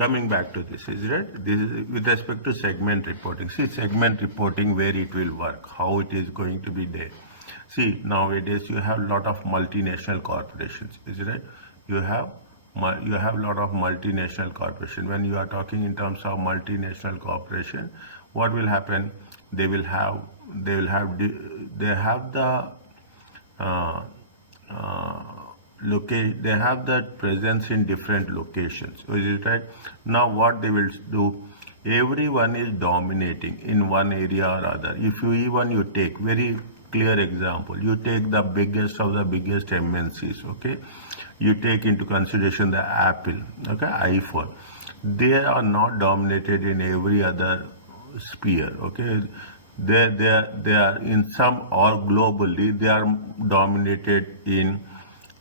coming back to this, is right? This is with respect to segment reporting. See, segment reporting, where it will work, how it is going to be there. See, nowadays you have a lot of multinational corporations, is it right? You have a lot of multinational corporation. When you are talking in terms of multinational corporation, what will happen? They have the they have that presence in different locations. Is it right? Now what they will do, everyone is dominating in one area or other. If you take very clear example, you take the biggest of the biggest MNCs, okay? You take into consideration the Apple, okay, iPhone. They are not dominated in every other sphere, okay? They are in some, or globally they are dominated in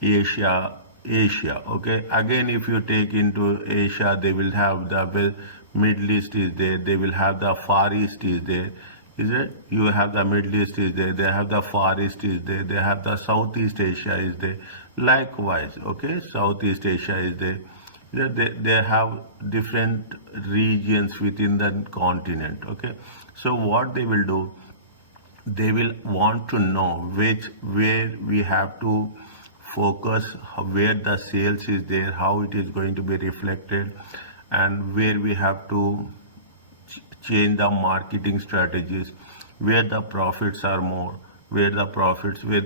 Asia, okay. Again, if you take into Asia, they will have the Middle East is there, they will have the Far East is there, is it? You have the Middle East is there, they have the Far East is there, they have the Southeast Asia is there. Likewise, okay, Southeast Asia is there. They have different regions within the continent, okay. So what they will do, they will want to know where we have to focus, where the sales is there, how it is going to be reflected, and where we have to change the marketing strategies, where the profits are more, where the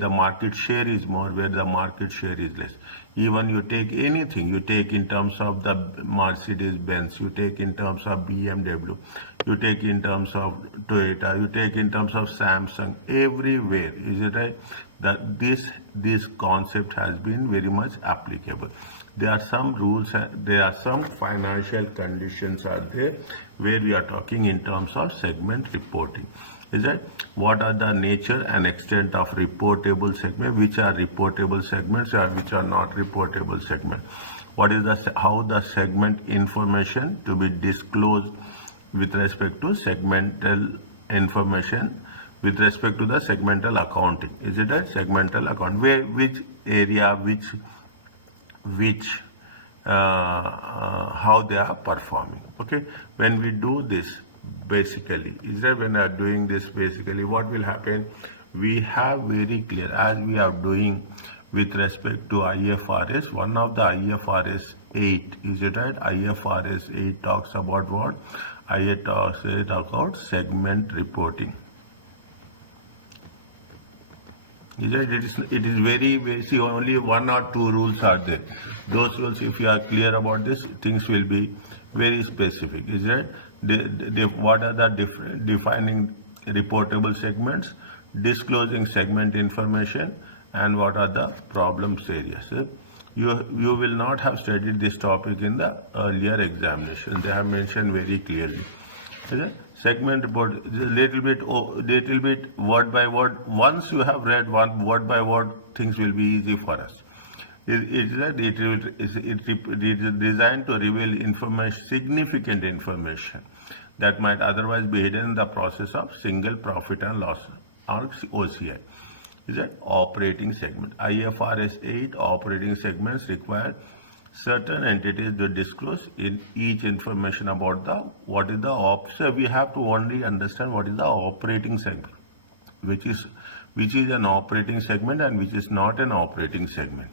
market share is more, where the market share is less. Even you take anything, you take in terms of the Mercedes-Benz, you take in terms of BMW, you take in terms of Toyota, you take in terms of Samsung, everywhere, is it right? That this concept has been very much applicable. There are some rules, there are some financial conditions are there where we are talking in terms of segment reporting. Is that what are the nature and extent of reportable segment, which are reportable segments and which are not reportable segments? What is how the segment information to be disclosed with respect to segmental information, with respect to the segmental accounting? Is it a segmental account? Which area, how they are performing? Okay, when we do this, basically, is that when we are doing this, basically what will happen, we have very clear, as we are doing with respect to IFRS, one of the IFRS 8, is it right? IFRS 8 talks about what? It talks about segment reporting. It is very, see, only one or two rules are there. Those rules, if you are clear about this, things will be very specific, is it? What are the defining reportable segments, disclosing segment information, and what are the problems areas? You will not have studied this topic in the earlier examination. They have mentioned very clearly. Segment report, little bit word by word. Once you have read one word by word, things will be easy for us. It is designed to reveal information, significant information that might otherwise be hidden in the process of single profit and loss, or OCI. Is that operating segment? IFRS 8 operating segments require certain entities to disclose in each information about what is the so we have to only understand what is the operating segment, which is an operating segment and which is not an operating segment.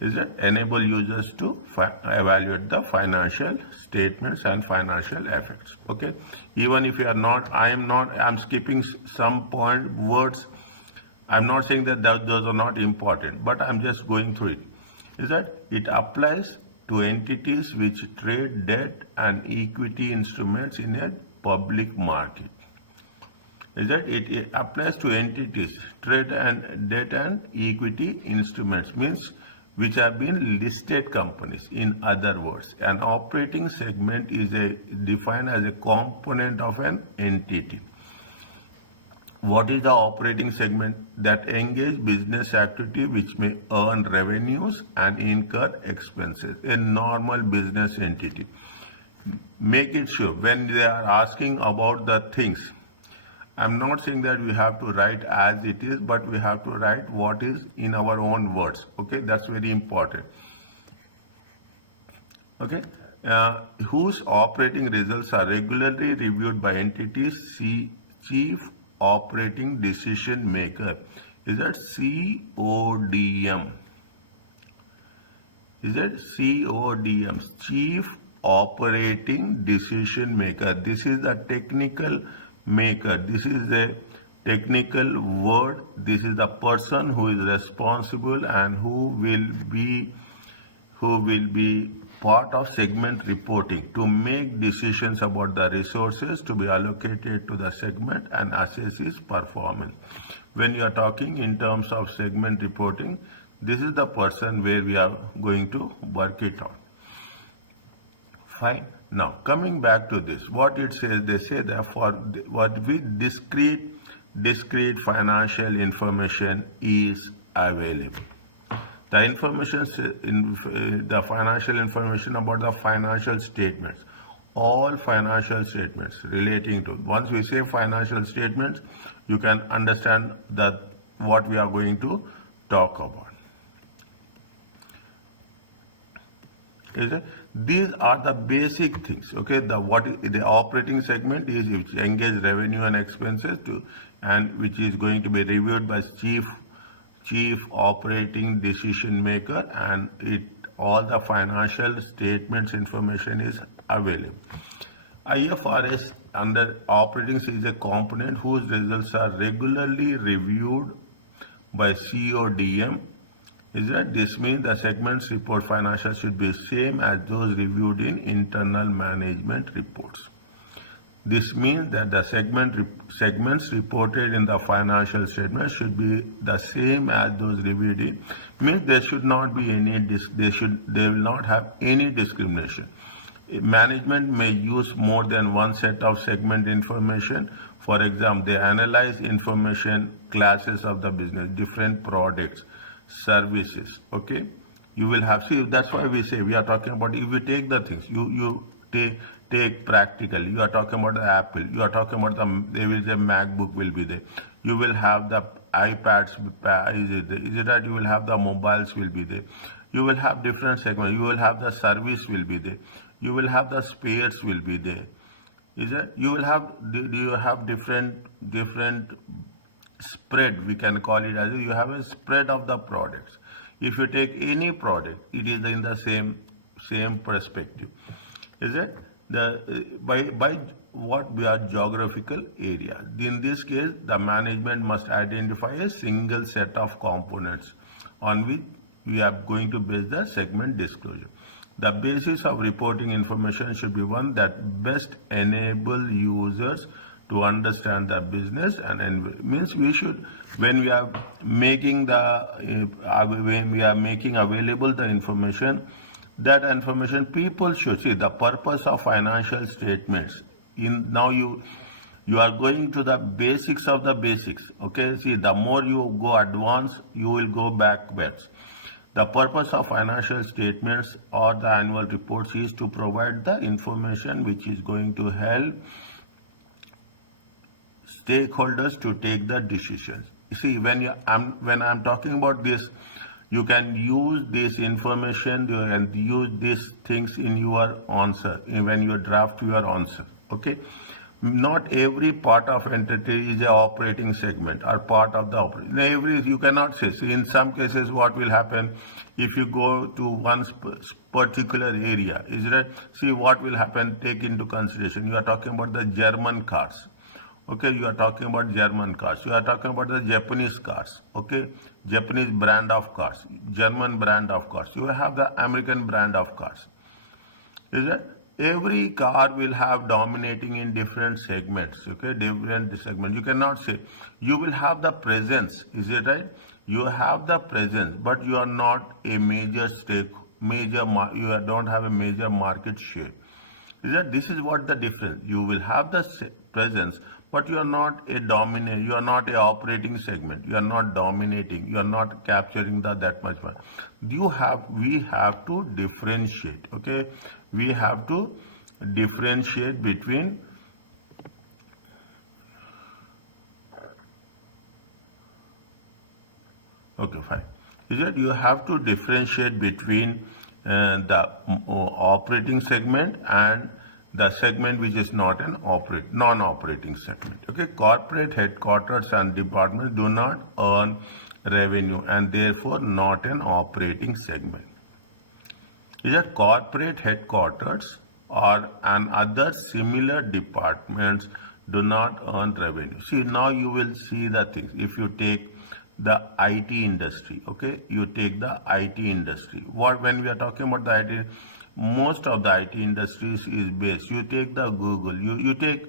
Is that enable users to evaluate the financial statements and financial effects. Okay, even if you are not, I'm skipping some words. I'm not saying that those are not important, but I'm just going through it. Is that it applies to entities which trade debt and equity instruments in a public market. Is that it applies to entities trade and debt and equity instruments, means which have been listed companies. In other words, an operating segment is defined as a component of an entity. What is the operating segment? That engage business activity which may earn revenues and incur expenses. A normal business entity. Make it sure when they are asking about the things, I'm not saying that we have to write as it is, but we have to write what is in our own words. Okay, that's very important. Okay, whose operating results are regularly reviewed by entities, chief operating decision maker. Is that CODM? Is that CODM? Chief operating decision maker. This is the technical maker. This is the technical word. This is the person who is responsible and who will be part of segment reporting to make decisions about the resources to be allocated to the segment and assess its performance. When you are talking in terms of segment reporting, this is the person where we are going to work it out. Fine. Now coming back to this, what it says, they say that for what we discrete financial information is available. The information in the financial information about the financial statements, all financial statements relating to, once we say financial statements, you can understand that what we are going to talk about. Is it? These are the basic things. Okay, the operating segment is which engage revenue and expenses to, and which is going to be reviewed by chief operating decision maker, and all the financial statements information is available. IFRS under operating is a component whose results are regularly reviewed by CODM. Is that this means the segments report financials should be same as those reviewed in internal management reports. This means that the segments reported in the financial statements should be the same as those reviewed in. Means there should not be any they will not have any discrimination. Management may use more than one set of segment information. For example, they analyze information classes of the business, different products, services. Okay, you will have, see, that's why we say we are talking about, if you take the things, you take practically, you are talking about the Apple, you are talking about there is a MacBook will be there, you will have the iPads, is it that you will have the mobiles will be there, you will have different segments, you will have the service will be there, you will have the spares will be there. Is it? You will have, do you have different spread, we can call it as you have a spread of the products. If you take any product, it is in the same perspective. Is it? By what we are geographical area. In this case, the management must identify a single set of components on which we are going to base the segment disclosure. The basis of reporting information should be one that best enable users to understand the business, and means we should, when we are making available the information, that information people should see the purpose of financial statements. Now you are going to the basics of the basics. Okay, see, the more you go advanced, you will go backwards. The purpose of financial statements or the annual reports is to provide the information which is going to help stakeholders to take the decisions. You see, when I'm talking about this, you can use this information and use these things in your answer, when you draft your answer. Okay, not every part of entity is a operating segment or part of the operation. You cannot say. See, in some cases, what will happen if you go to one particular area? Is that, see what will happen? Take into consideration. You are talking about the German cars. Okay, you are talking about German cars. You are talking about the Japanese cars. Okay, Japanese brand of cars, German brand of cars. You have the American brand of cars. Is that? Every car will have dominating in different segments. Okay, different segments. You cannot say you will have the presence. Is it right? You have the presence, but you are not a major you don't have a major market share. Is that? This is what the difference. You will have the presence, but you are not a dominant, you are not a operating segment, you are not dominating, you are not capturing that much money. We have to differentiate. Okay, we have to differentiate between okay, fine. Is that you have to differentiate between the operating segment and the segment which is not an non-operating segment. Okay, corporate headquarters and departments do not earn revenue and therefore not an operating segment. Is that corporate headquarters or and other similar departments do not earn revenue. See, now you will see the things. If you take the IT industry, okay, you take the IT industry. When we are talking about the IT, most of the IT industries is based. You take the Google, you take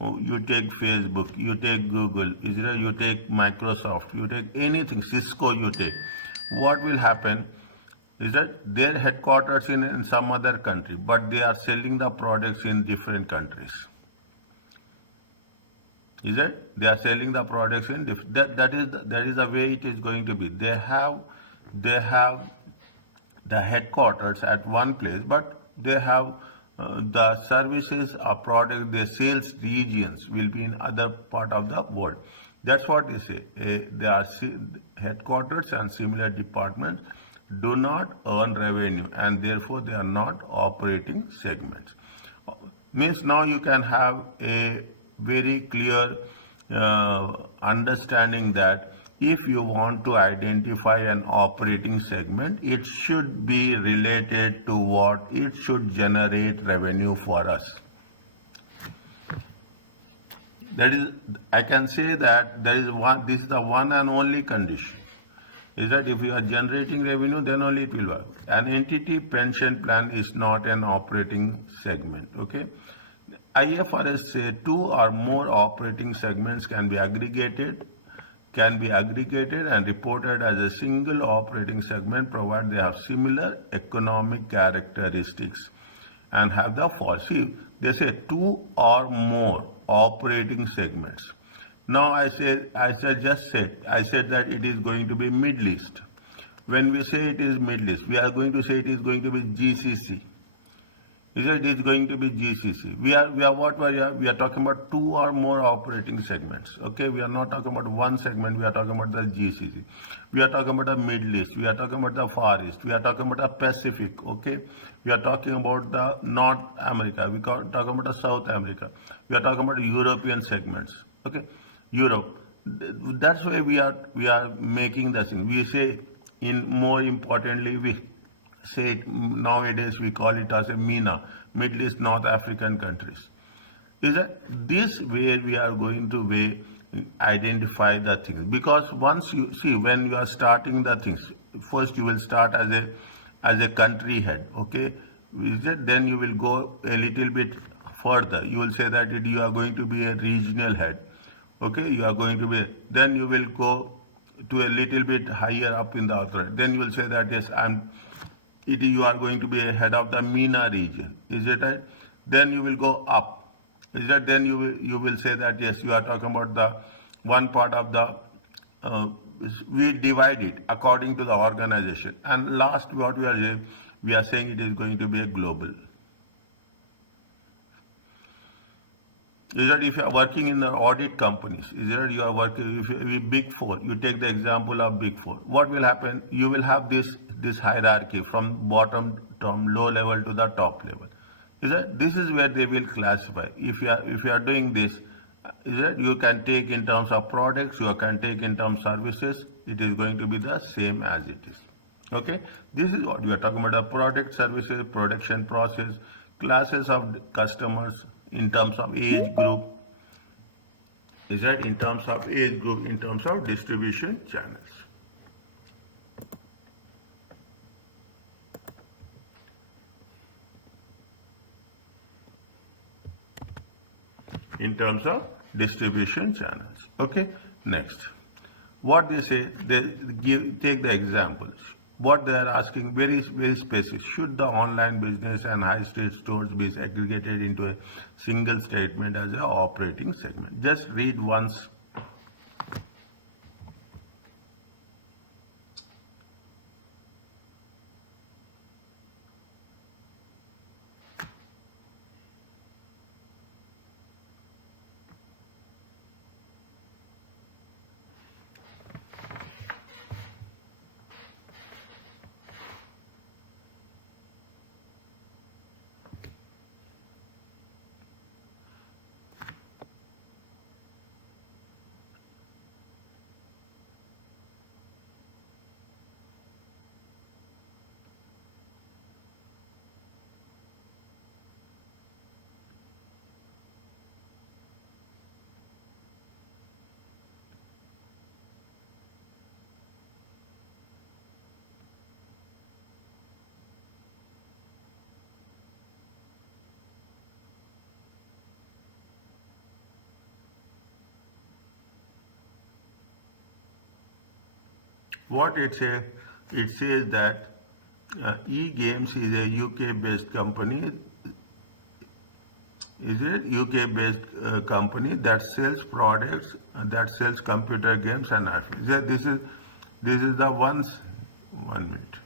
Facebook, you take Google, Israel, you take Microsoft, you take anything, Cisco, you take. What will happen is that their headquarters in some other country, but they are selling the products in different countries. Is that they are selling the products in that is the way it is going to be. They have the headquarters at one place, but they have the services or product, their sales regions will be in other part of the world. That's what they say. They are headquarters and similar departments do not earn revenue and therefore they are not operating segments. Means now you can have a very clear understanding that if you want to identify an operating segment, it should be related to what it should generate revenue for us. That is, I can say that there is one. This is the one and only condition. Is that if you are generating revenue, then only it will work. An entity pension plan is not an operating segment. Okay. IFRS say 2 or more operating segments can be aggregated and reported as a single operating segment provided they have similar economic characteristics and have the following. They say 2 or more operating segments. Now I said that it is going to be Middle East. When we say it is Middle East, we are going to say it is going to be GCC. It is going to be GCC. We are talking about 2 or more operating segments. Okay, we are not talking about one segment. We are talking about the GCC. We are talking about the Middle East. We are talking about the Far East. We are talking about the Pacific. Okay, we are talking about the North America. We are talking about the South America. We are talking about the European segments. Okay, Europe. That's why we are making the thing. We say more importantly we say it, nowadays we call it as a MENA, Middle East North African countries. Is that this way we are going to identify the things? Because once you see, when you are starting the things, first you will start as a country head, okay? Then you will go a little bit further. You will say that you are going to be a regional head, okay? You are going to be, then you will go to a little bit higher up in the authority. Then you will say that yes, you are going to be a head of the MENA region. Is it right? Then you will go up. Is that then you will say that yes, you are talking about the one part of the we divide it according to the organization. And last what we are saying it is going to be a global. Is that if you are working in the audit companies, is that you are working if Big Four, you take the example of Big Four. What will happen? You will have this hierarchy from bottom, from low level to the top level. Is that this is where they will classify. If you are doing this, is that you can take in terms of products, you can take in terms of services. It is going to be the same as it is. Okay, this is what we are talking about: the product, services, production process, classes of customers in terms of age group. Is that in terms of age group, in terms of distribution channels. In terms of distribution channels. Okay, next. What they say, take the examples. What they are asking, very, very specific. Should the online business and high street stores be aggregated into a single statement as an operating segment? Just read once. What it says? It says that e-games is a UK-based company. Is it UK-based company that sells products, that sells computer games and RPGs? This is the ones. 1 minute.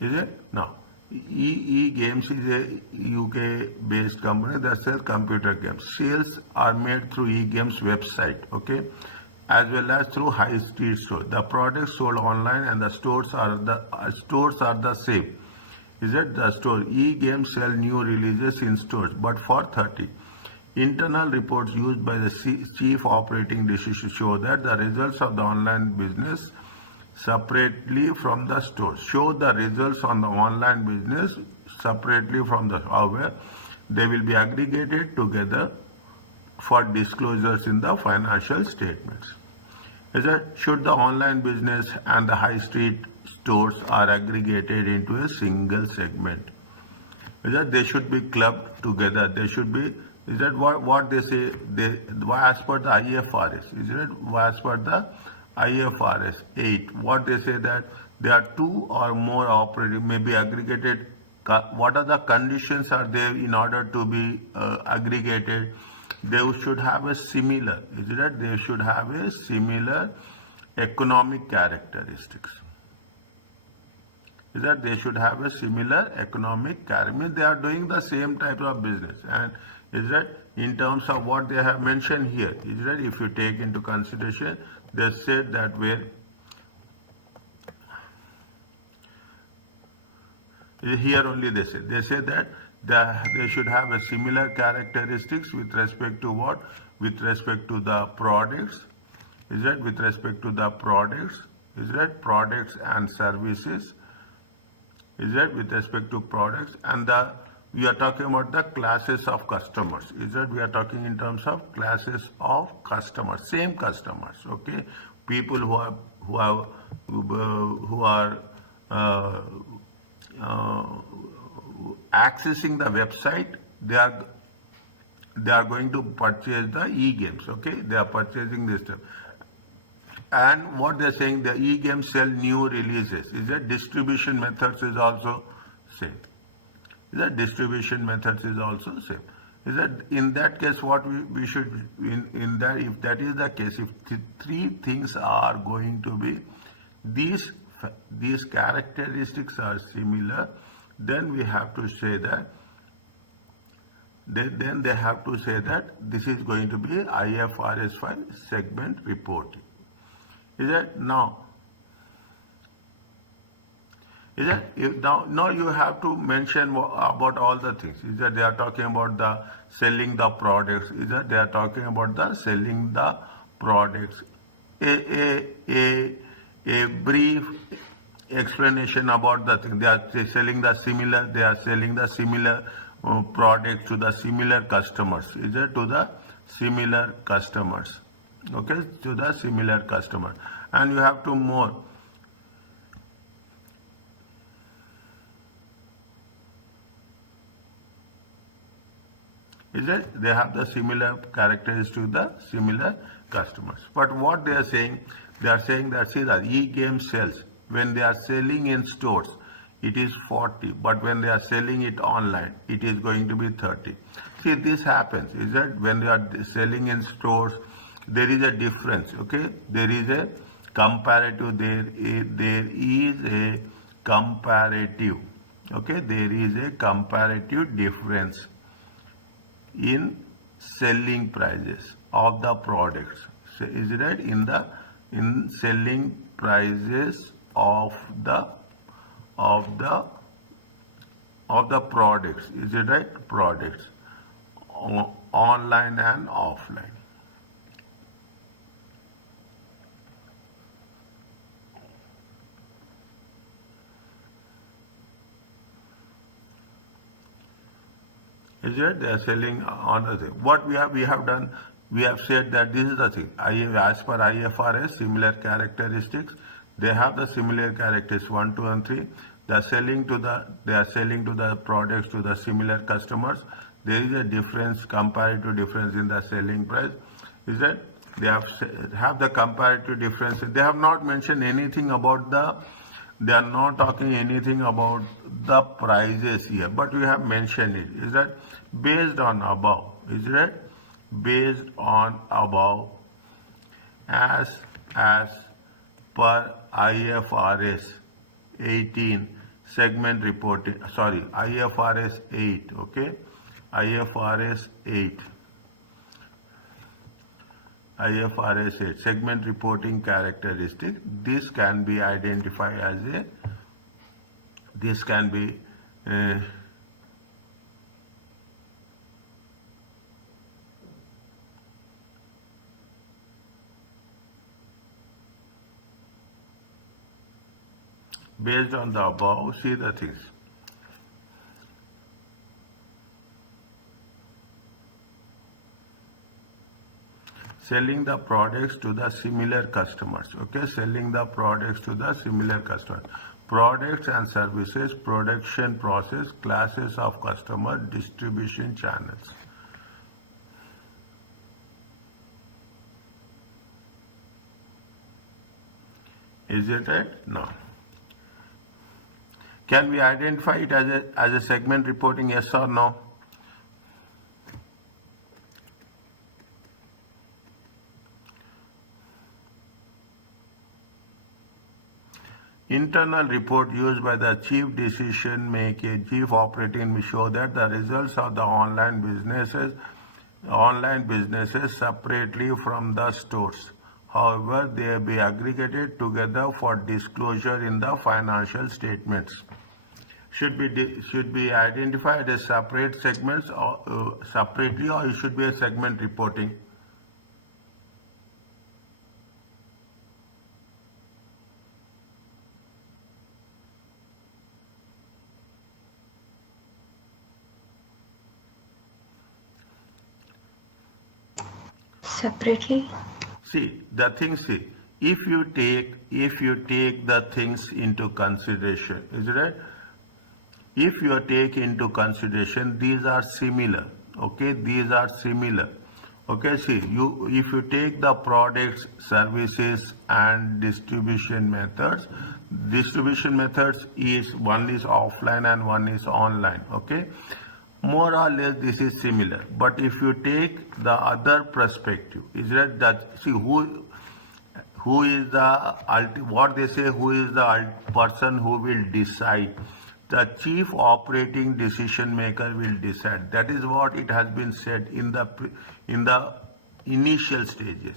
Is it? Now, e-games is a UK-based company that sells computer games. Sales are made through e-games website, okay, as well as through high street stores. The products sold online and the stores are the same. Is it the store? E-games sell new releases in stores, but for 30. Internal reports used by the chief operating decision show that the results of the online business separately from the store. Show the results on the online business separately from the, however, they will be aggregated together for disclosures in the financial statements. Is that should the online business and the high street stores are aggregated into a single segment? Is that they should be clubbed together? They should be. Is that what they say? They as per the IFRS. Is it as per the IFRS 8? What they say that there are two or more operating may be aggregated. What are the conditions are there in order to be aggregated? They should have a similar. Is it that they should have a similar economic characteristics? Is that they should have a similar economic character? Means they are doing the same type of business, and is that in terms of what they have mentioned here? Is that if you take into consideration, they said that where here only they say that they should have a similar characteristics with respect to what? With respect to the products. Is that with respect to the products? Is that products and services? Is that with respect to products and we are talking about the classes of customers. Is that we are talking in terms of classes of customers, same customers, okay? People who are accessing the website, they are going to purchase the e-games, okay? They are purchasing this stuff. And what they're saying, the e-games sell new releases. Is that distribution methods is also same? Is that distribution methods is also same? Is that in that case what we should in that, if that is the case, if three things are going to be these characteristics are similar, then we have to say that then they have to say that this is going to be IFRS 5 segment reporting. Is that now? Is that now you have to mention about all the things. Is that they are talking about the selling the products? Is that they are talking about the selling the products? A brief explanation about the thing. They are selling the similar. They are selling the similar products to the similar customers. Is that to the similar customers? Okay, to the similar customer, and you have to more. Is that they have the similar characteristics to the similar customers. But what they are saying that see the e-game sales when they are selling in stores, it is 40, but when they are selling it online, it is going to be 30. See, this happens. Is that when they are selling in stores, there is a difference, okay? There is a comparative, there is a comparative, okay? There is a comparative difference in selling prices of the products. So is it right? In selling prices of the products. Is it right? Products online and offline. Is it? They are selling on the thing. What we have done, we have said that this is the thing. As per IFRS, similar characteristics. They have the similar characteristics 1, 2, and 3. They are selling to the products to the similar customers. There is a difference, comparative difference in the selling price. Is that They have the comparative difference. They have not mentioned anything about they are not talking anything about the prices here, but we have mentioned it. Is that based on above? Is that based on above as per IFRS 18 segment reporting, sorry, IFRS 8, okay, IFRS 8 segment reporting characteristic. This can be identified as this can be based on the above. See the things. Selling the products to the similar customers, okay, selling the products to the similar customers, products and services, production process, classes of customer, distribution channels. Is it right? No. Can we identify it as a segment reporting, yes or no? Internal report used by the chief decision maker, chief operating will show that the results of the online businesses separately from the stores. However, they will be aggregated together for disclosure in the financial statements. Should be identified as separate segments or separately, or it should be a segment reporting. Separately. See the things. See, if you take the things into consideration, is it right? If you take into consideration, these are similar. Okay, these are similar. Okay, see, if you take the products, services, and distribution methods is one is offline and one is online. Okay, more or less this is similar. But if you take the other perspective, is that see who is the what they say, who is the person who will decide? The chief operating decision maker will decide. That is what it has been said in the initial stages.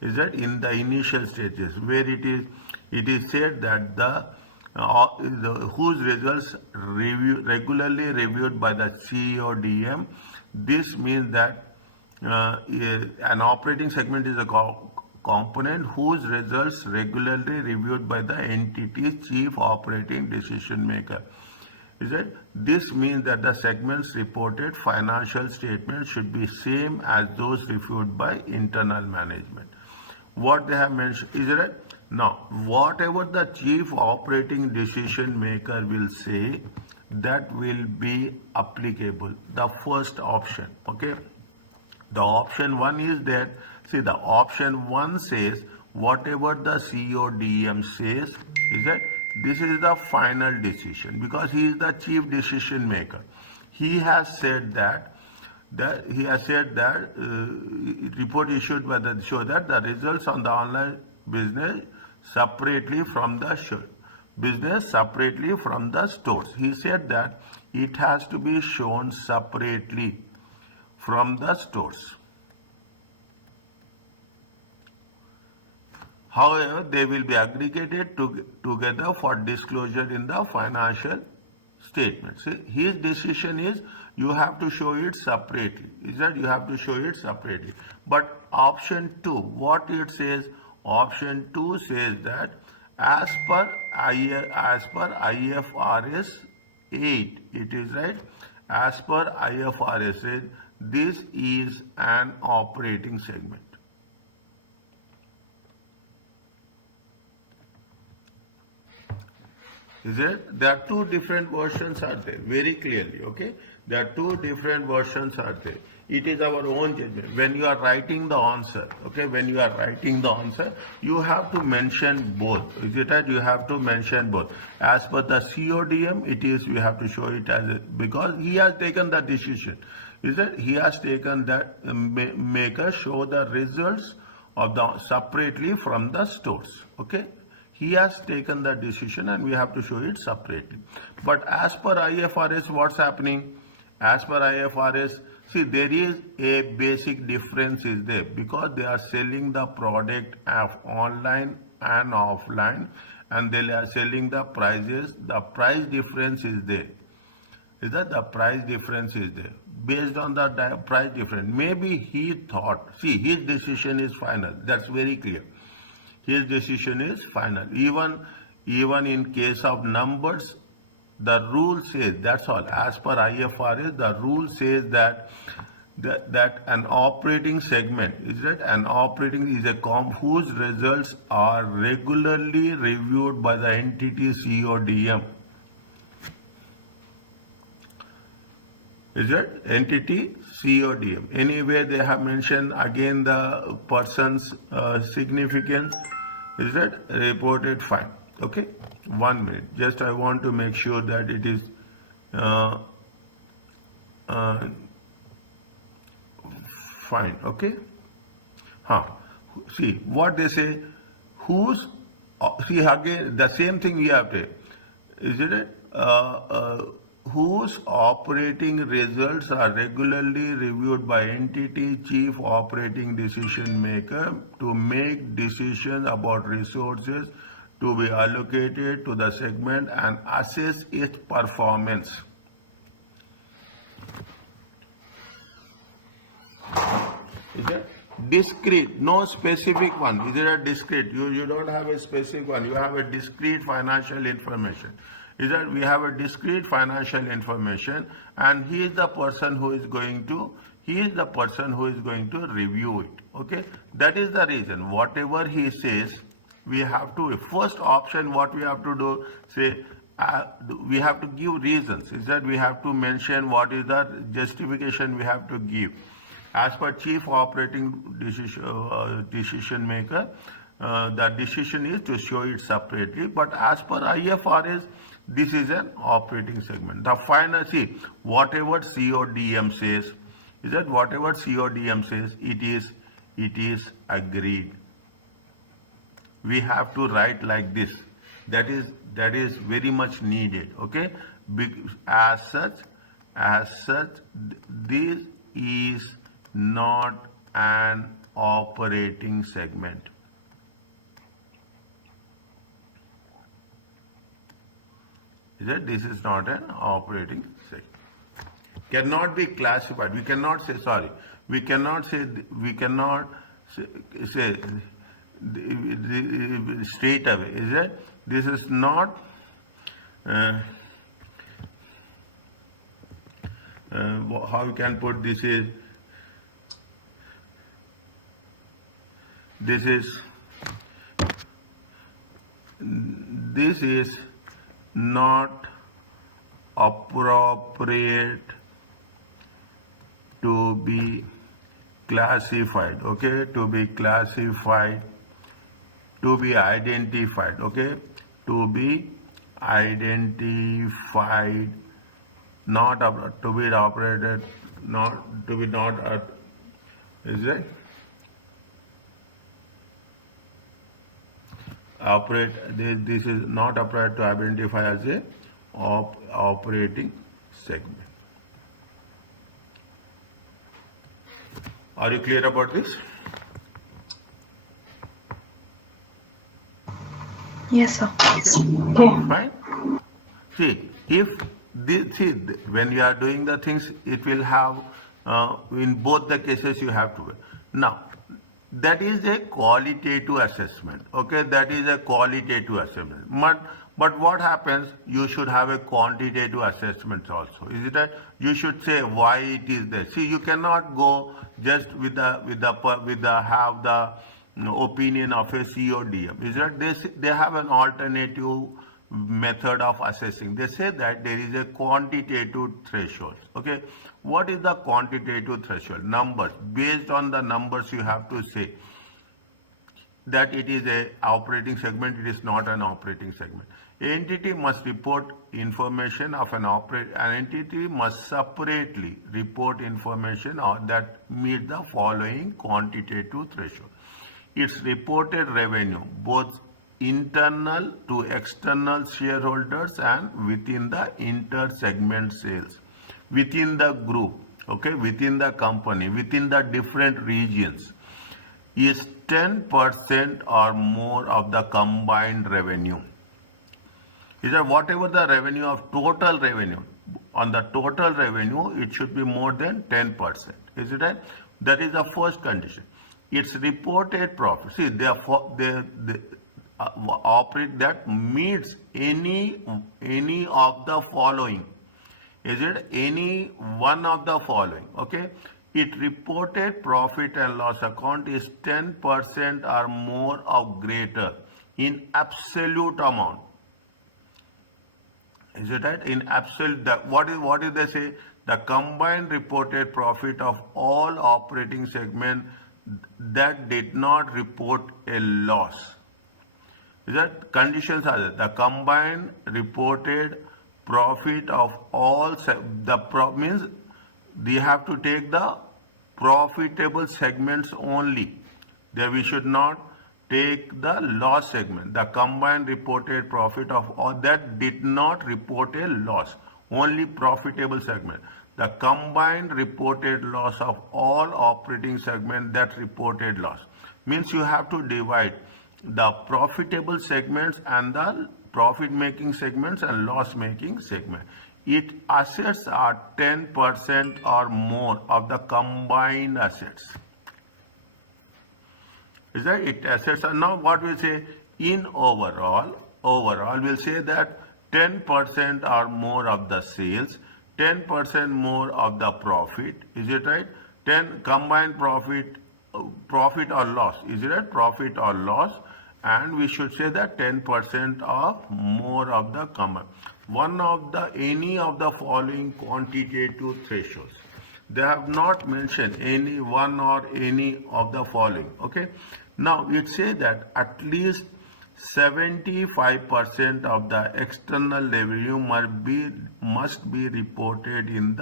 Is that in the initial stages where it is said that whose results regularly reviewed by the CEO DM. This means that an operating segment is a component whose results regularly reviewed by the entity's chief operating decision maker. Is it? This means that the segments reported financial statements should be same as those reviewed by internal management. What they have mentioned, is it right? Now, whatever the chief operating decision maker will say, that will be applicable. The first option, okay? The option 1 is that, see, the option 1 says whatever the CODM says, is that this is the final decision because he is the chief decision maker. He has said that report issued by the show that the results on the online business separately from the stores. He said that it has to be shown separately from the stores. However, they will be aggregated together for disclosure in the financial statements. See, his decision is you have to show it separately. Is that you have to show it separately. But option 2, what it says? Option 2 says that as per IFRS 8, it is right. As per IFRS 8, this is an operating segment. Is it? There are two different versions are there, very clearly, okay? There are two different versions are there. It is our own judgment. When you are writing the answer, okay, when you are writing the answer, you have to mention both. Is it right? You have to mention both. As per the CODM, it is, you have to show it as, because he has taken the decision. Is it? He has taken that, maker show the results of the separately from the stores, okay? He has taken the decision and we have to show it separately. But as per IFRS, what's happening? As per IFRS, see, there is a basic difference is there because they are selling the product of online and offline, and they are selling the prices. The price difference is there. Is that the price difference is there? Based on the price difference, maybe he thought, see, his decision is final. That's very clear. His decision is final. Even in case of numbers, the rule says, that's all. As per IFRS, the rule says that an operating segment, is that an operating is a whose results are regularly reviewed by the entity CODM. Is that entity CODM? Anyway, they have mentioned again the person's significance. Is that reported? Fine. Okay. 1 minute. Just I want to make sure that it is fine. Okay. See what they say. Whose? See again the same thing we have to. Is it? Whose operating results are regularly reviewed by entity chief operating decision maker to make decisions about resources to be allocated to the segment and assess its performance. Is it discrete? No specific one. Is it a discrete? You don't have a specific one. You have a discrete financial information. Is that we have a discrete financial information, and he is the person who is going to review it. Okay, that is the reason. Whatever he says, we have to, first option, what we have to do, say we have to give reasons. Is that we have to mention what is the justification we have to give. As per chief operating decision maker, the decision is to show it separately, but as per IFRS, this is an operating segment. The final, see, whatever CODM says, is that whatever CODM says, it is agreed. We have to write like this. That is very much needed. Okay. As such, this is not an operating segment. That this is not an operating segment. Cannot be classified. We cannot say, sorry, we cannot say straight away. Is that this is not how you can put this is not appropriate to be classified. Okay, to be classified, to be identified. Okay, to be identified, not to be operated, not to be not. Is it? This is not appropriate to identify as a operating segment. Are you clear about this? Yes, sir. Okay. Fine. See, when you are doing the things, it will have in both the cases you have to. Now, that is a qualitative assessment. Okay, that is a qualitative assessment. But what happens? You should have a quantitative assessment also. Is it that you should say why it is there? See, you cannot go just with the have the opinion of a CODM. Is that they have an alternative method of assessing. They say that there is a quantitative threshold. Okay, what is the quantitative threshold? Numbers. Based on the numbers, you have to say that it is a operating segment, it is not an operating segment. Entity must report information of an entity must separately report information that meet the following quantitative threshold. Its reported revenue, both internal to external shareholders and within the inter-segment sales, within the group, okay, within the company, within the different regions, is 10% or more of the combined revenue. Is that whatever the revenue of total revenue, on the total revenue, it should be more than 10%. Is it right? That is the first condition. Its reported profit. See, they operate that meets any of the following. Is it any one of the following? Okay. It reported profit and loss account is 10% or more or greater in absolute amount. Is it right? In absolute, what is they say? The combined reported profit of all operating segments that did not report a loss. Is that conditions are there? The combined reported profit of all means we have to take the profitable segments only. There we should not take the loss segment. The combined reported profit of all that did not report a loss, only profitable segment. The combined reported loss of all operating segments that reported loss. Means you have to divide the profitable segments and the profit making segments and loss making segment. Its assets are 10% or more of the combined assets. Is that it? Assets are now what we say in overall we'll say that 10% or more of the sales, 10% more of the profit. Is it right? 10 combined profit or loss. Is it right? Profit or loss. And we should say that 10% of more of the combined. Any of the following quantitative thresholds. They have not mentioned any one or any of the following. Okay. Now it says that at least 75% of the external revenue must be included in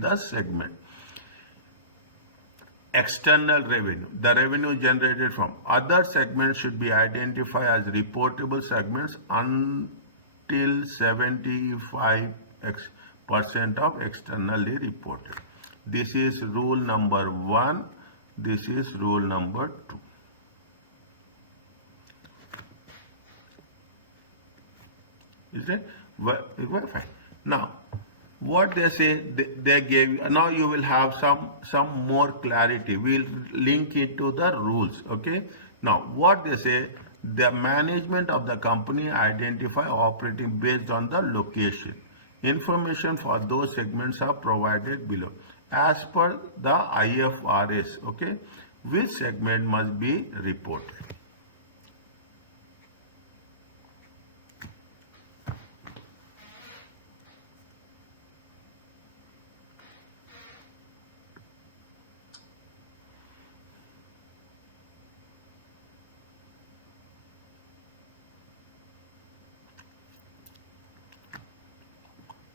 the segment. External revenue, the revenue generated from other segments should be identified as reportable segments until 75% of externally reported. This is rule number 1. This is rule number 2. Is it? Well, fine. Now, what they say, they gave, now you will have some more clarity. We'll link it to the rules. Okay. Now, what they say, the management of the company identify operating based on the location. Information for those segments are provided below. As per the IFRS, okay, which segment must be reported.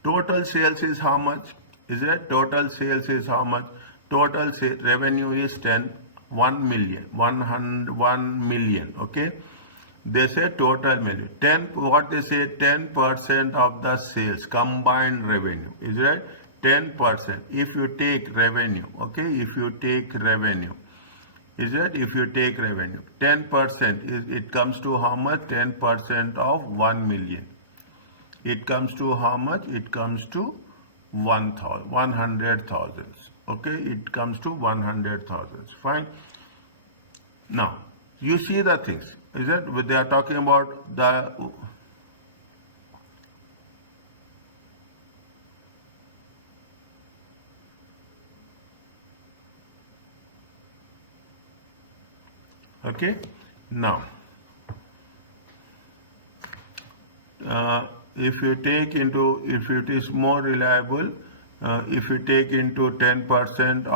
Total sales is how much? Is it? Total sales is how much? Total revenue is 1 million. Okay. They say total value. 10% of the sales, combined revenue. Is it? 10%. If you take revenue, okay, if you take revenue, 10%, it comes to how much? 10% of 1 million. It comes to how much? It comes to 100,000. Okay, it comes to 100,000. Fine. Now, you see the things. Is it? They are talking about the. Okay. Now, if you take into, if it is more reliable, if you take into 10%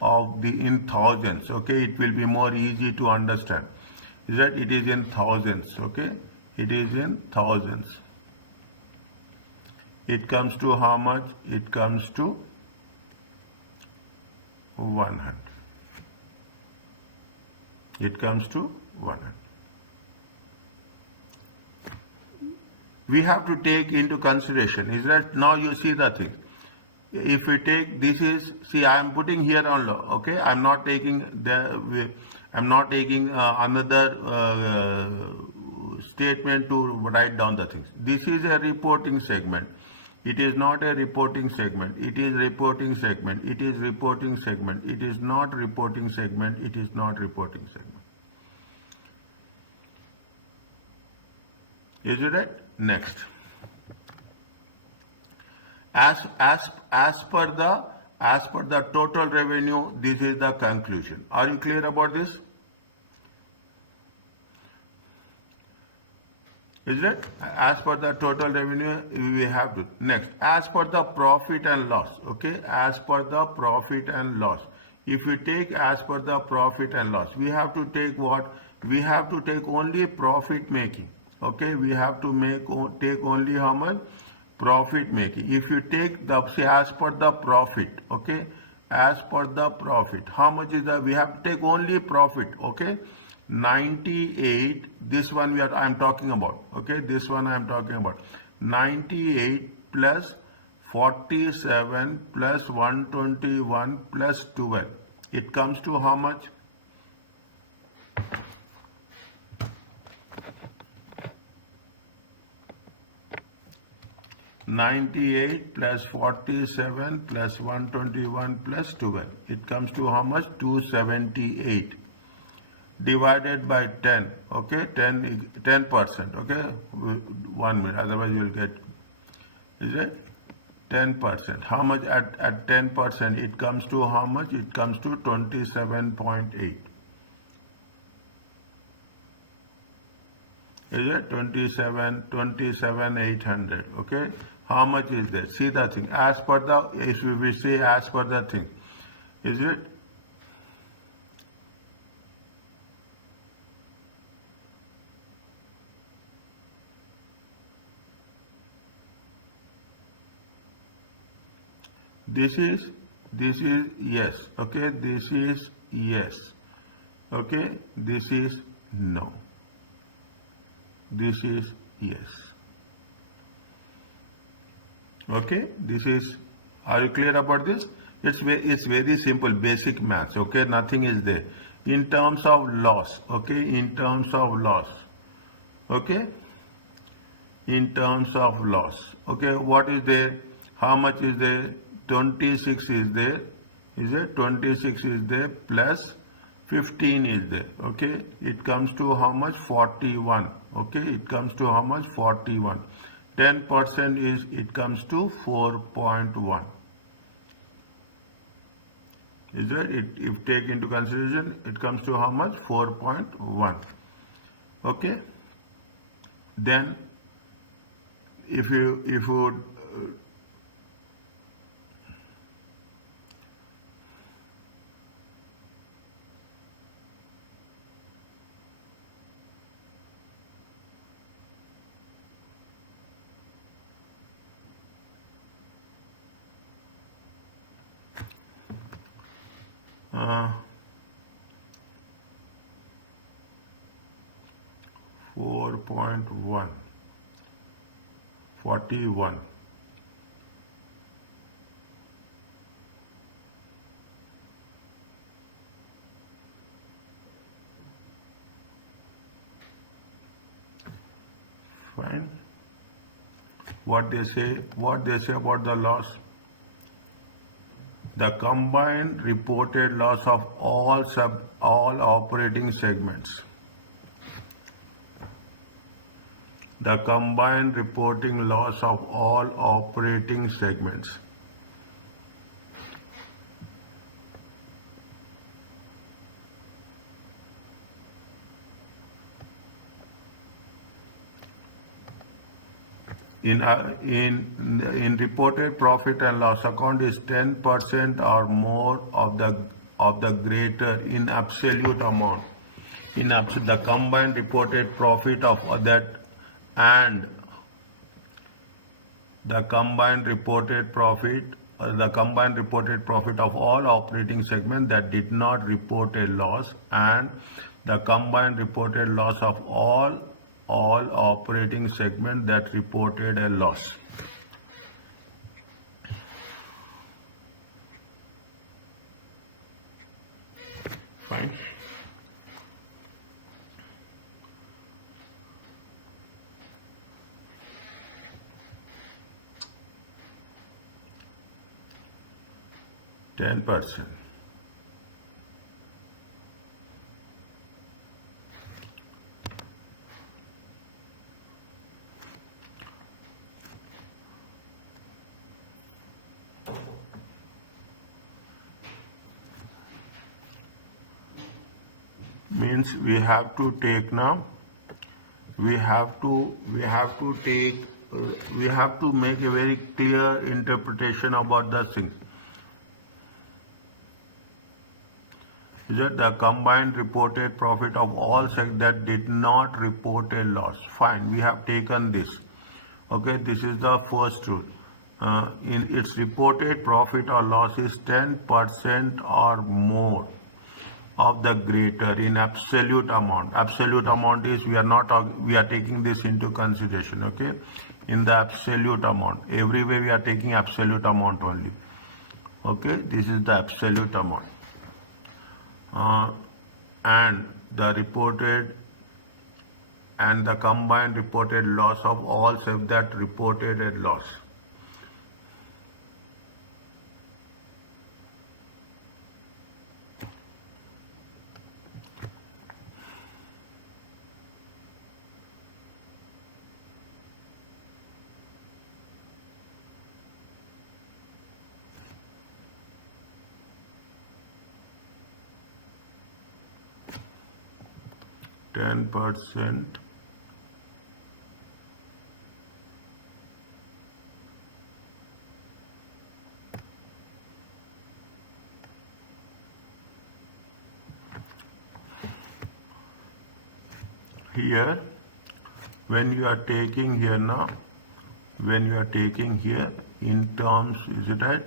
of the in thousands, okay, it will be more easy to understand. Is that it is in thousands, okay? It is in thousands. It comes to how much? It comes to 100. It comes to 100. We have to take into consideration, is that now you see the thing. If we take, this is, see, I am putting here on law, okay? I am not taking another statement to write down the things. This is a reporting segment. It is not a reporting segment. It is reporting segment. It is reporting segment. It is not reporting segment. It is not reporting segment. Is it right? Next. As per the total revenue, this is the conclusion. Are you clear about this? Is it? As per the total revenue, we have to. Next, as per the profit and loss. Okay, as per the profit and loss. If we take as per the profit and loss, we have to take what? We have to take only profit making. Okay, we have to take only how much? Profit making. If you take the, say, as per the profit, okay, as per the profit, how much is the, we have to take only profit, okay, 98, this one I am talking about, okay, this one I am talking about, 98 plus 47 plus 121 plus 12, it comes to how much? 98 plus 47 plus 121 plus 12. It comes to how much? 278 divided by 10. Okay, 10%. Okay, 1 minute. Otherwise, you will get. Is it 10%? How much at 10%? It comes to how much? It comes to 27.8. Is it 27,800? Okay. How much is that? See the thing. As per the, if we say as per the thing, is it? This is yes. Okay. This is yes. Okay. This is no. This is yes. Okay, this is, are you clear about this? It's very simple, basic maths. Okay, nothing is there. In terms of loss, okay, in terms of loss, okay, in terms of loss, okay, what is there? How much is there? 26 is there. Is it 26 is there plus 15 is there? Okay, it comes to how much? 41. Okay, it comes to how much? 41. 10% is, it comes to 4.1. Is that it? If take into consideration, it comes to how much? 4.1. Okay. Then, if you 4.1, 41. Fine. What they say about the loss? The combined reported loss of all operating segments. The combined reporting loss of all operating segments. in reported profit and loss account is 10% or more of the greater in absolute amount. The combined reported profit of that and the combined reported profit of all operating segments that did not report a loss, and the combined reported loss of all operating segments that reported a loss. Fine. %. Means we have to take now. We have to make a very clear interpretation about the thing. Is that the combined reported profit of all segments that did not report a loss? Fine, we have taken this. Okay, this is the first rule. In its reported profit or loss is 10% or more of the greater in absolute amount. Absolute amount is we are taking this into consideration. Okay, in the absolute amount, everywhere we are taking absolute amount only. Okay, this is the absolute amount. And the reported and the combined reported loss of all segments that reported a loss. %. Here, when you are taking here now, when you are taking here in terms, is it right?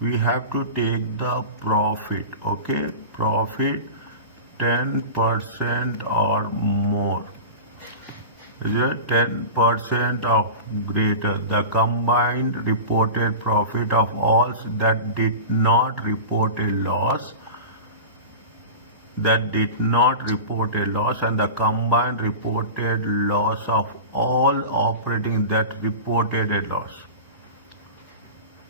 We have to take the profit. Okay, profit 10% or more. Is it 10% or greater? The combined reported profit of all that did not report a loss. And the combined reported loss of all operating that reported a loss.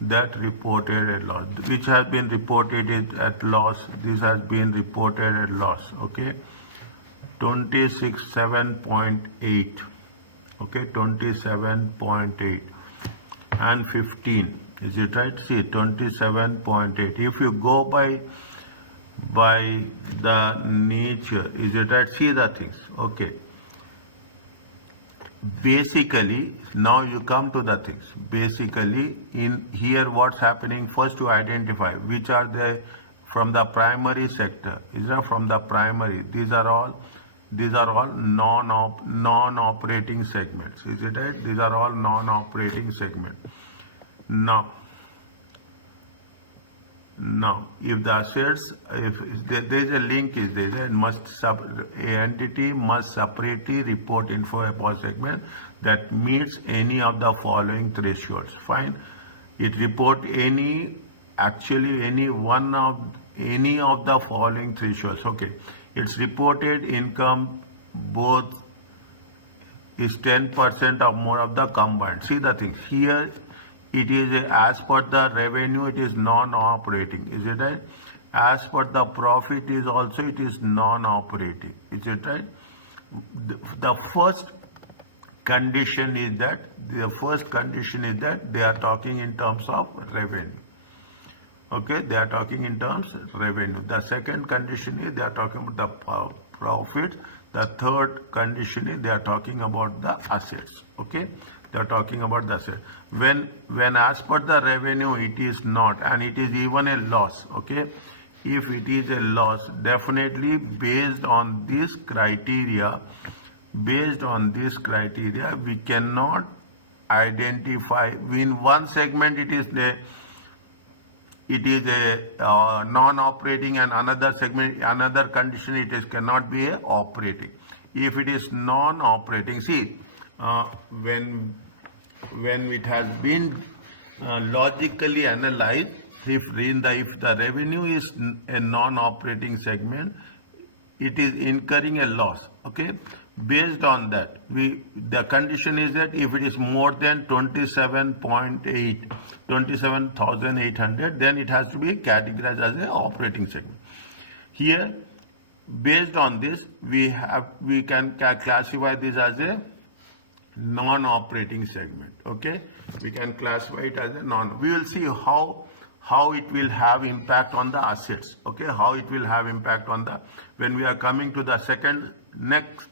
Which has been reported at loss. This has been reported at loss. Okay, 27.8. Okay, 27.8 and 15. Is it right? See, 27.8. If you go by the nature, is it right? See the things. Okay. Basically, now you come to the things. Basically, in here, what's happening? First, to identify which are the from the primary sector. Is that from the primary? These are all non-operating segments. Is it right? These are all non-operating segments. Now, if the assets, if there is a link, is there, an entity must separately report info about segment that meets any of the following thresholds. Fine. It report any one of the following thresholds. Okay. Its reported income both is 10% or more of the combined. See the things here. It is as per the revenue, it is non-operating. Is it right? As per the profit is also, it is non-operating. Is it right? The first condition is that they are talking in terms of revenue. Okay, they are talking in terms of revenue. The second condition is they are talking about the profit. The third condition is they are talking about the assets. Okay, They are talking about the asset. When as per the revenue it is not, and it is even a loss, okay? If it is a loss, definitely based on this criteria, we cannot identify in one segment it is a non-operating, and another segment, another condition it is cannot be a operating. If it is non-operating, see, when it has been logically analyzed, if the revenue is a non-operating segment, it is incurring a loss, okay? Based on that, the condition is that if it is more than 27,800, then it has to be categorized as an operating segment. Here, based on this, we can classify this as a non-operating segment, okay? We can classify it as a we will see how it will have impact on the assets, okay? How it will have impact on the, when we are coming to the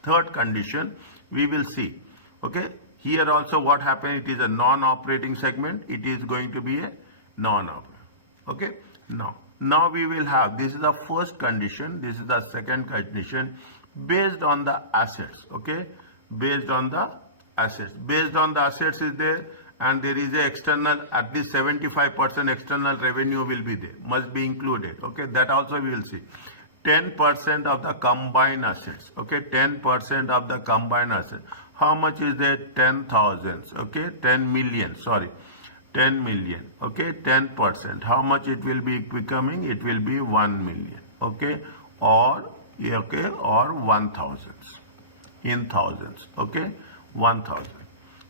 third condition, we will see, okay? Here also what happened, it is a non-operating segment, it is going to be a non-operating, okay? Now we will have, this is the first condition, this is the second condition, based on the assets, okay? Based on the assets is there, and there is a external, at least 75% external revenue will be there, must be included, okay? That also we will see. 10% of the combined assets, okay? 10% of the combined assets. How much is there? 10,000, okay? 10 million, sorry. 10 million, okay? 10%. How much it will be becoming? It will be 1 million, okay? Or 1,000 in thousands, okay? 1,000.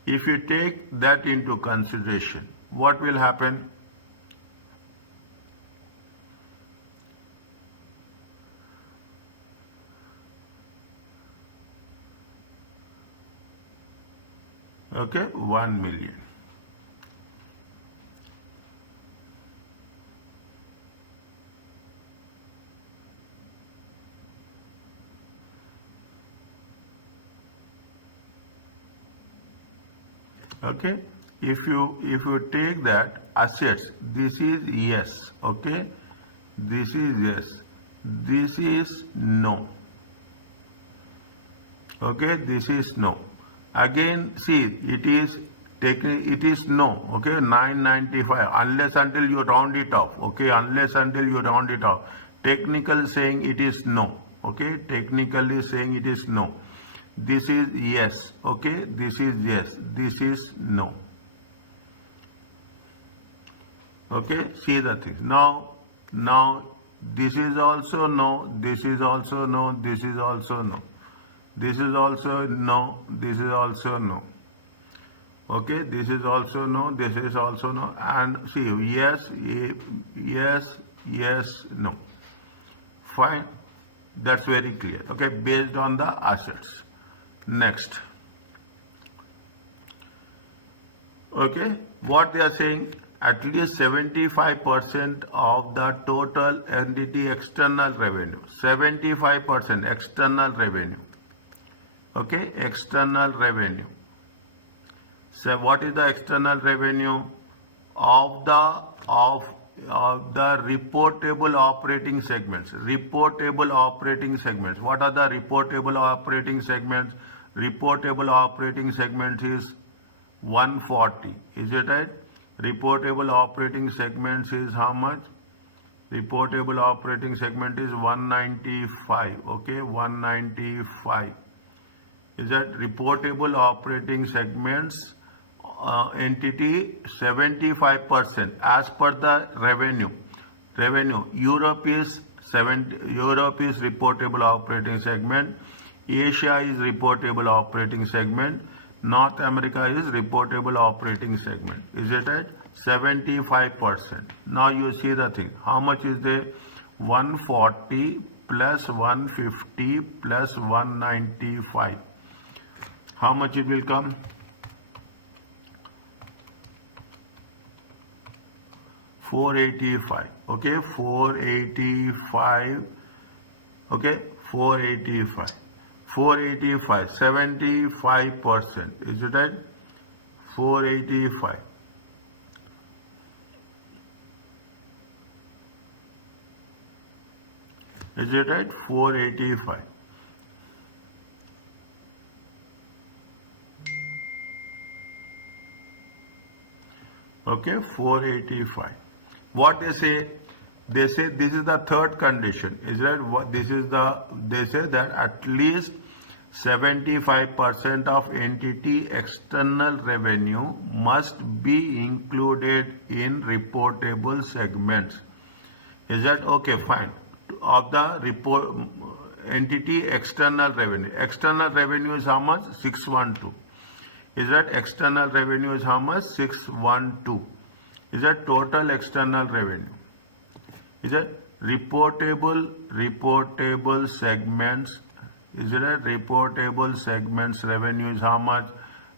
If you take that into consideration, what will happen? Okay, 1 million. Okay, if you take that assets, this is yes, okay, this is yes, this is no, okay, this is no. Again, see, it is no, okay, 995, unless until you round it off, okay, unless until you round it off. Technical saying it is no, okay, technically saying it is no. This is yes, okay, this is yes, this is no. Okay, see the thing. Now this is also no, this is also no, this is also no. This is also no, this is also no. Okay, this is also no, this is also no, and see, yes, no. Fine, that's very clear, okay, based on the assets. Next, okay, what they are saying, at least 75% of the total entity external revenue, 75% external revenue, okay, external revenue. So what is the external revenue of the reportable operating segments? Reportable operating segments. What are the reportable operating segments? Reportable operating segments is 140. Is it right? Reportable operating segments is how much? Reportable operating segment is 195. Okay, 195. Is that reportable operating segments entity 75% as per the revenue. Europe is reportable operating segment. Asia is reportable operating segment. North America is reportable operating segment. Is it right? 75%. Now you see the thing. How much is there? 140 plus 150 plus 195. How much it will come? 485. Okay, 485. Okay, 485. 485, 75%. Is it right? 485. Is it right? 485. Okay, 485. What they say? They say this is the third condition. Is that what this is the? They say that at least 75% of entity external revenue must be included in reportable segments. Is that okay? Fine. Of the report entity external revenue. External revenue is how much? 612. Is that external revenue is how much? 612. Is that total external revenue? Is that reportable segments? Is it a reportable segments revenue is how much?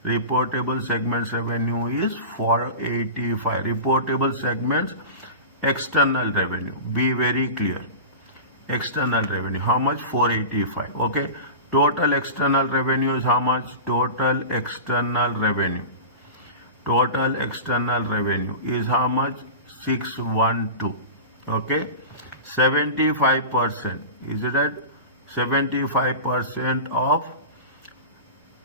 Reportable segments revenue is 485. Reportable segments external revenue. Be very clear. External revenue. How much? 485. Okay. Total external revenue is how much? Total external revenue. Total external revenue is how much? 612. Okay. 75%. Is it at 75% of?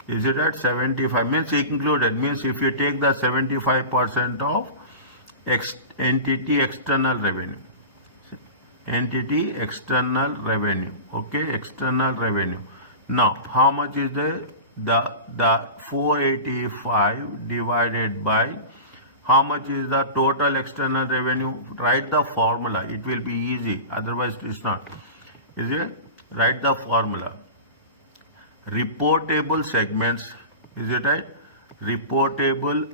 Is it at 75? Means included. Means if you take the 75% of entity external revenue. Entity external revenue. Okay. External revenue. Now, how much is the 485 divided by how much is the total external revenue? Write the formula. It will be easy. Otherwise, it's not. Is it? Write the formula. Reportable segments. Is it right? Reportable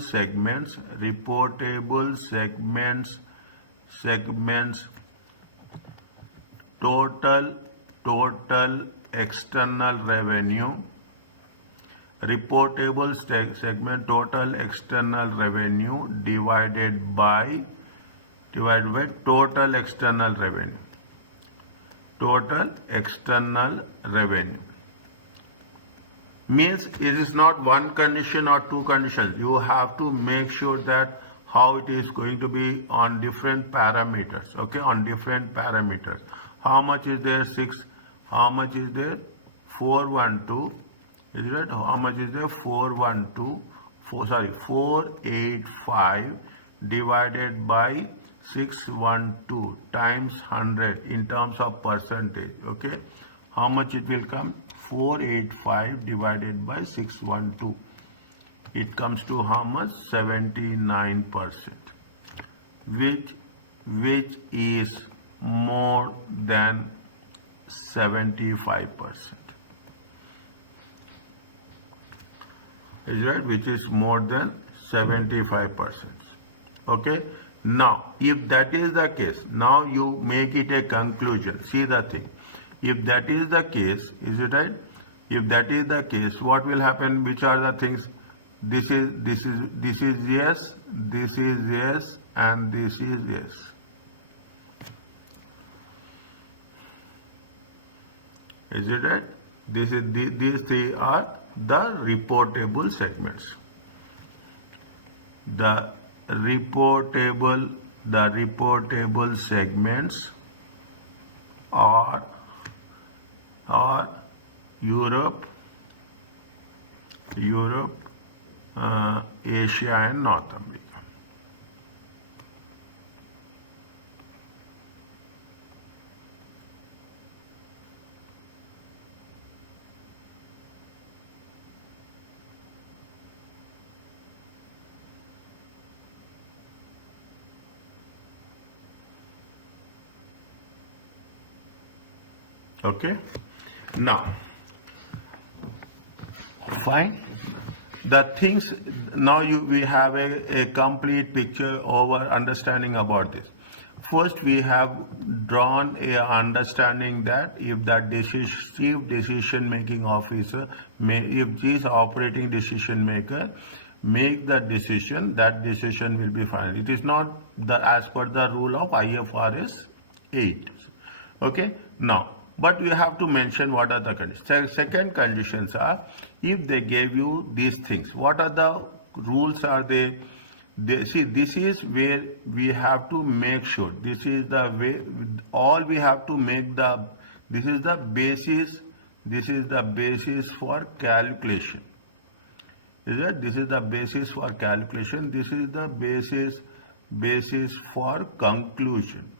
segments. Reportable segments. Total external revenue. Reportable segment total external revenue divided by total external revenue. Total external revenue. Means it is not one condition or two conditions. You have to make sure that how it is going to be on different parameters. Okay, on different parameters. How much is there? 6. How much is there? 412. Is it right? How much is there? 485 divided by 612 times 100 in terms of percentage. Okay. How much it will come? 485 divided by 612. It comes to how much? 79%. Which is more than 75%. Is right? Which is more than 75%. Okay. Now, if that is the case, now you make it a conclusion. See the thing. If that is the case, is it right? If that is the case, what will happen? Which are the things? This is yes, this is yes, and this is yes. Is it right? These three are the reportable segments. The reportable segments are Europe, Asia and North America. Okay. Now, fine. The things now we have a complete picture over understanding about this. First, we have drawn a understanding that if that chief decision making officer if this operating decision maker make the decision, that decision will be final. It is not as per the rule of IFRS 8. Okay. Now, But you have to mention what are the conditions. Second conditions are, if they gave you these things, what are the rules are they? See, this is where we have to make sure. This is the way, all we have to make this is the basis, for calculation. Is it? This is the basis for calculation. This is the basis for conclusion.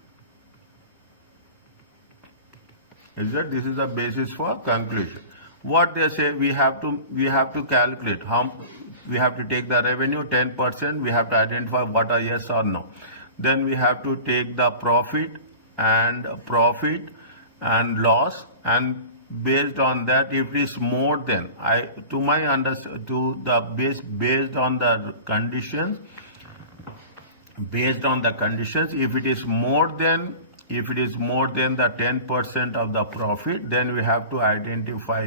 Is that? This is the basis for conclusion. What they say, we have to calculate how. We have to take the revenue 10%. We have to identify what are yes or no. Then we have to take the profit and loss, and based on that, if it is more than based on the conditions, if it is more than the 10% of the profit, then we have to identify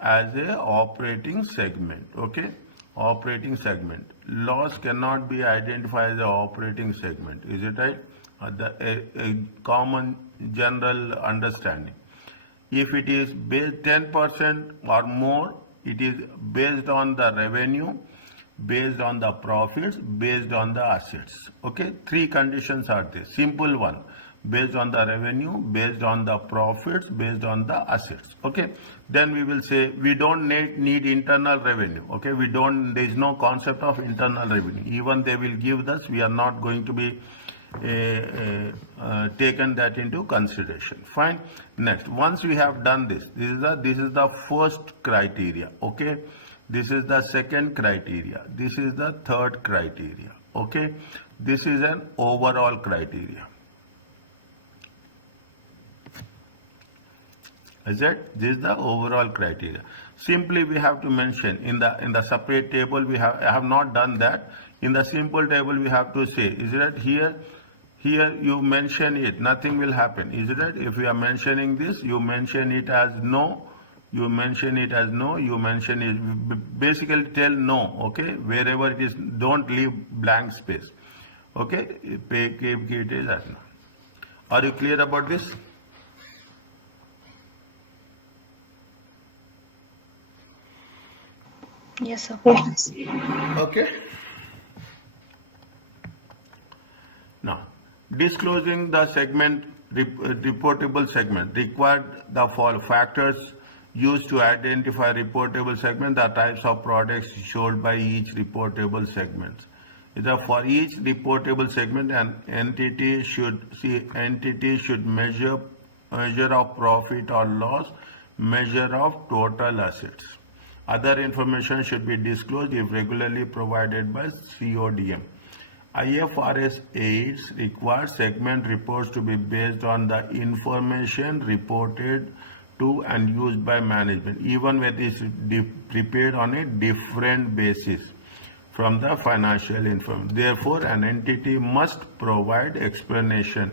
as a operating segment. Okay, operating segment. Loss cannot be identified as an operating segment. Is it right? A common general understanding. If it is based 10% or more, it is based on the revenue, based on the profits, based on the assets. Okay, three conditions are there. Simple one. Based on the revenue, based on the profits, based on the assets. Okay, then we will say we don't need internal revenue. Okay, there is no concept of internal revenue. Even they will give us, we are not going to be taken that into consideration. Fine. Next, once we have done this is the first criteria. Okay, this is the second criteria, this is the third criteria. Okay, this is an overall criteria. Is it? This is the overall criteria. Simply we have to mention in the separate table. I have not done that. In the simple table we have to say, is it here you mention it, nothing will happen. Is it right? If you are mentioning this, you mention it as no, you mention it, basically tell no. Okay, wherever it is, don't leave blank space. Okay, it is as no. Are you clear about this? Yes, sir. Okay. Now, disclosing the segment, reportable segment, required the following factors used to identify reportable segment, the types of products sold by each reportable segment. For each reportable segment, an entity should measure of profit or loss, measure of total assets. Other information should be disclosed if regularly provided by CODM. IFRS 8 requires segment reports to be based on the information reported to and used by management, even when it is prepared on a different basis from the financial information. Therefore, an entity must provide explanation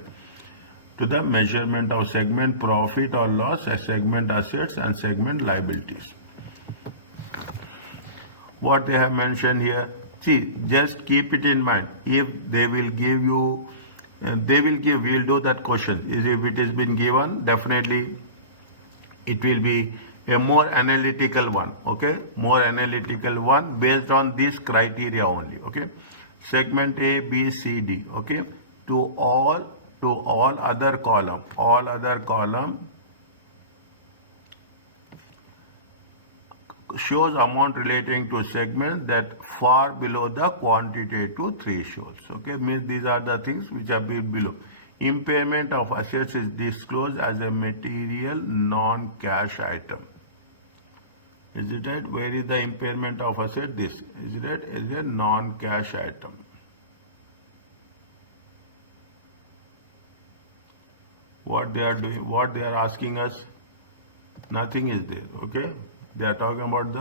to the measurement of segment profit or loss, segment assets, and segment liabilities. What they have mentioned here, see, just keep it in mind. If they will give you, we'll do that question. If it has been given, definitely it will be a more analytical one. Okay, more analytical one based on this criteria only. Okay, segment A, B, C, D. Okay, to all other column shows amount relating to segments that far below the quantitative thresholds. Okay, means these are the things which are below. Impairment of assets is disclosed as a material non-cash item. Is it right? Where is the impairment of asset? This is it right? Is a non-cash item. What they are doing, what they are asking us, nothing is there. Okay. They are talking about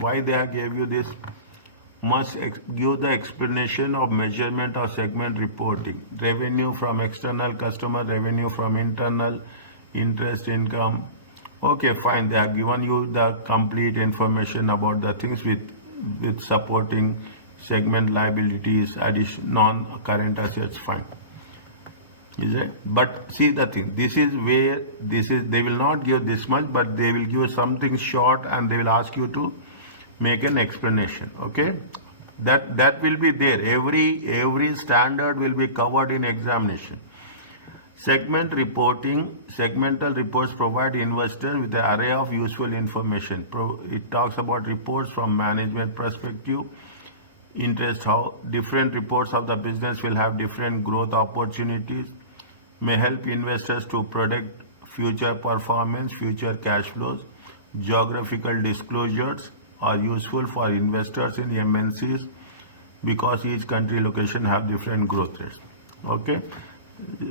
why they have gave you this. Must give the explanation of measurement of segment reporting. Revenue from external customer, revenue from internal, interest income. Okay, fine. They have given you the complete information about the things with supporting segment liabilities, addition non-current assets. Fine. Is it? But see the thing, this is where they will not give this much, but they will give something short and they will ask you to make an explanation. Okay, that will be there. Every standard will be covered in examination. Segmental reports provide investors with an array of useful information. It talks about reports from management perspective, interest how different reports of the business will have different growth opportunities, may help investors to predict future performance, future cash flows. Geographical disclosures are useful for investors in MNCs because each country location have different growth rates. Okay.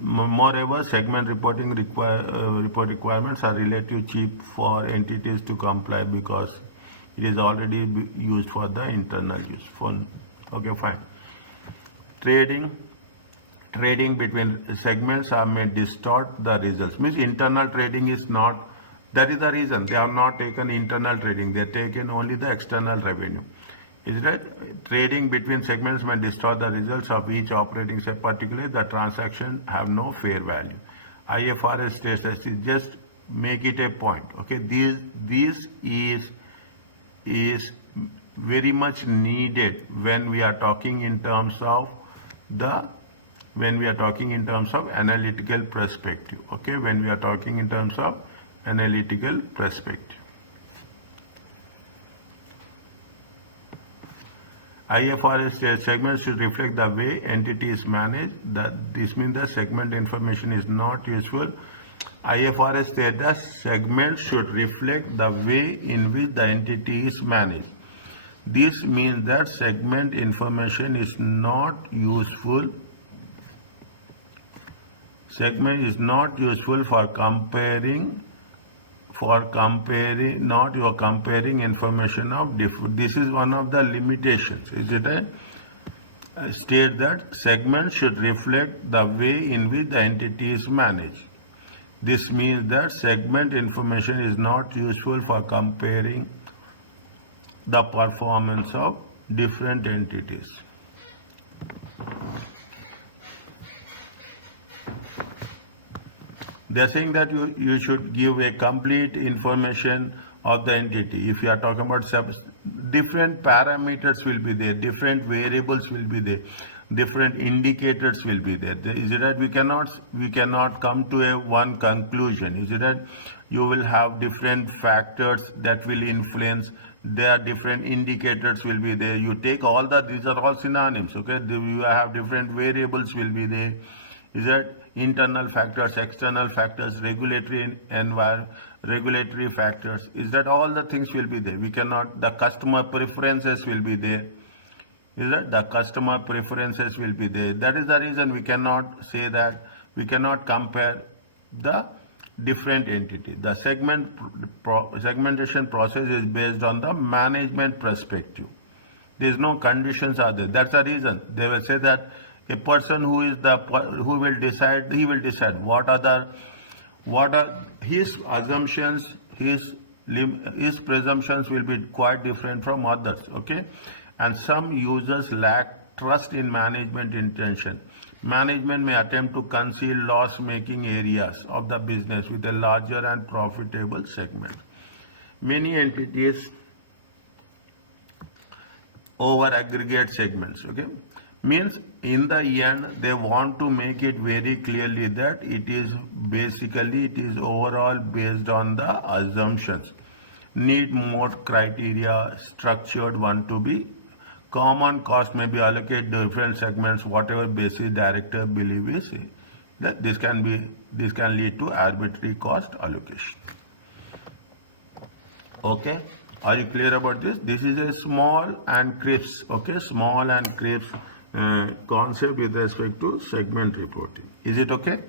Moreover, segment report requirements are relatively cheap for entities to comply because it is already used for the internal use. Okay, fine. Trading between segments may distort the results. Means internal trading is not. That is the reason they have not taken internal trading. They have taken only the external revenue. Is that trading between segments may distort the results of each operating segment, particularly the transaction have no fair value. IFRS states that just make it a point. Okay, this is very much needed when we are talking in terms of analytical perspective. Okay, when we are talking in terms of analytical perspective. IFRS segments should reflect the way entity is managed. This means the segment information is not useful. IFRS says that segment should reflect the way in which the entity is managed. This means that segment information is not useful. Segment is not useful for comparing. Not you are comparing information of different. This is one of the limitations. Is it a state that segment should reflect the way in which the entity is managed. This means that segment information is not useful for comparing the performance of different entities. They are saying that you should give a complete information of the entity. If you are talking about different parameters will be there, different variables will be there, different indicators will be there. Is it that we cannot come to a one conclusion? Is it that you will have different factors that will influence? There are different indicators will be there. You take all these are all synonyms. Okay, you have different variables will be there. Is that internal factors, external factors, regulatory factors? Is that all the things will be there? We cannot. The customer preferences will be there. Is that the customer preferences will be there? That is the reason we cannot say that we cannot compare the different entities. The segmentation process is based on the management perspective. There is no conditions are there. That's the reason they will say that a person who will decide, he will decide what are his assumptions, his presumptions will be quite different from others. Okay, and some users lack trust in management intention. Management may attempt to conceal loss-making areas of the business with a larger and profitable segment. Many entities over aggregate segments. Okay, means in the end they want to make it very clearly that it is overall based on the assumptions. Need more criteria, structured one to be. Common cost may be allocated to different segments, whatever basis director believe is that this can lead to arbitrary cost allocation. Okay, are you clear about this? This is a small and crisp, okay, small and crisp concept with respect to segment reporting. Is it okay?